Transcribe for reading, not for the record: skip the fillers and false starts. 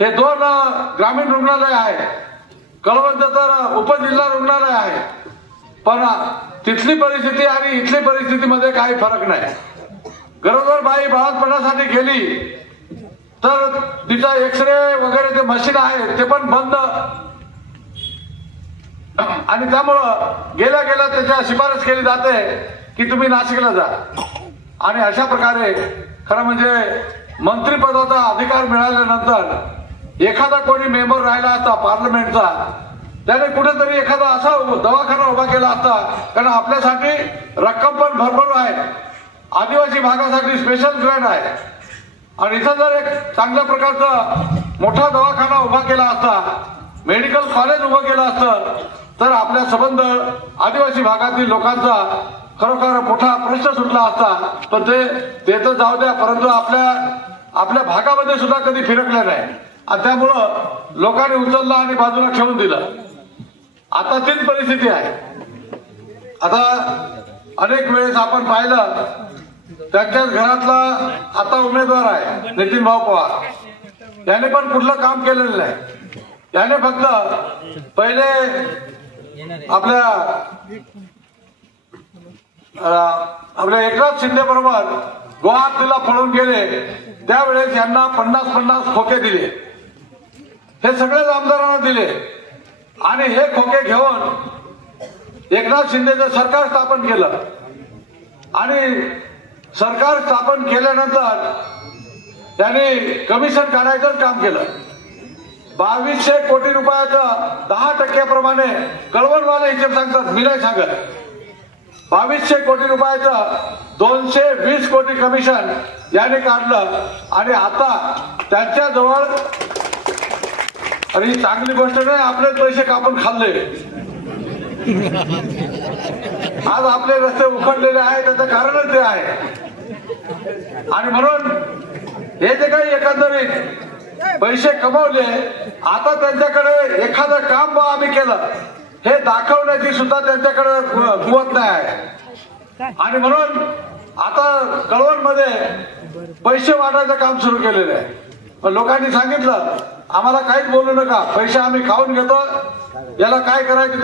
हे 2 ग्रामीण रुग्णालय आहे, कळवण तर उपजिल्हा रुग्णालय आहे, पण तिथली परिस्थिती आणि इथली परिस्थितीमध्ये काही फरक नाही। गरोदर बाई बाळंतपणासाठी गेली तर तिचा एक्सरे वगैरे ते मशीन आहे ते पण बंद, आणि त्यामुळं गेल्या गेल्या त्याच्या शिफारस केली जाते की तुम्ही नाशिकला जा। आणि अशा प्रकारे खरं म्हणजे मंत्रिपदाचा अधिकार मिळाल्यानंतर एखादा कोणी मेंबर राहिला असता पार्लमेंटचा, त्याने कुठेतरी एखादा असा दवाखाना उभा केला असता, कारण आपल्यासाठी रक्कम पण भरपूर आहे, आदिवासी भागासाठी स्पेशल ग्रँट आहे, आणि इथं जर एक चांगल्या प्रकारचा मोठा दवाखाना उभा केला असता, मेडिकल कॉलेज उभं केलं असतं, तर आपल्या संबंध आदिवासी भागातील लोकांचा खरोखर मोठा प्रश्न सुटला असता। पण ते तर जाऊ द्या, परंतु आपल्या भागामध्ये सुद्धा कधी फिरकले नाही, आणि त्यामुळं लोकांनी उचललं आणि बाजूला ठेवून दिलं। आता तीच परिस्थिती आहे। आता अनेक वेळेस आपण पाहिलं त्यांच्याच घरातला आता उमेदवार आहे नितीन भाऊ पवार, याने पण कुठलं काम केलेलं नाही। याने फक्त पहिले आपल्या एकनाथ शिंदे बरोबर गुवाहाटीला पळून गेले, त्यावेळेस यांना 50-50 खोके दिले, हे सगळ्याच आमदारांना दिले, आणि हे खोके घेऊन एकनाथ शिंदेचं सरकार स्थापन केलं, आणि सरकार स्थापन केल्यानंतर त्यांनी कमिशन काढायचं काम केलं। 2200 कोटी रुपयाचं 10% प्रमाणे कळवणवाले हिशेब सांगतात, मी नाही सांगत। 2200 कोटी रुपयाचं 220 कोटी कमिशन याने काढलं, आणि आता त्यांच्याजवळ, आणि चांगली गोष्ट नाही, आपलेच पैसे कापून खाल्ले, आज आपले रस्ते उखडलेले आहेत, त्याचं कारणच ते आहे। आणि म्हणून हे जे काही एकंदरीत पैसे कमवले, आता त्यांच्याकडे एखादं काम आम्ही केलं हे दाखवण्याची सुद्धा त्यांच्याकडे कुवत नाही आहे, आणि म्हणून आता कळवणमध्ये पैसे वाटायचं काम सुरू केलेलं आहे। पण लोकांनी सांगितलं आम्हाला काहीच बोलू नका, पैसे आम्ही खाऊन घेतो, याला काय करायचं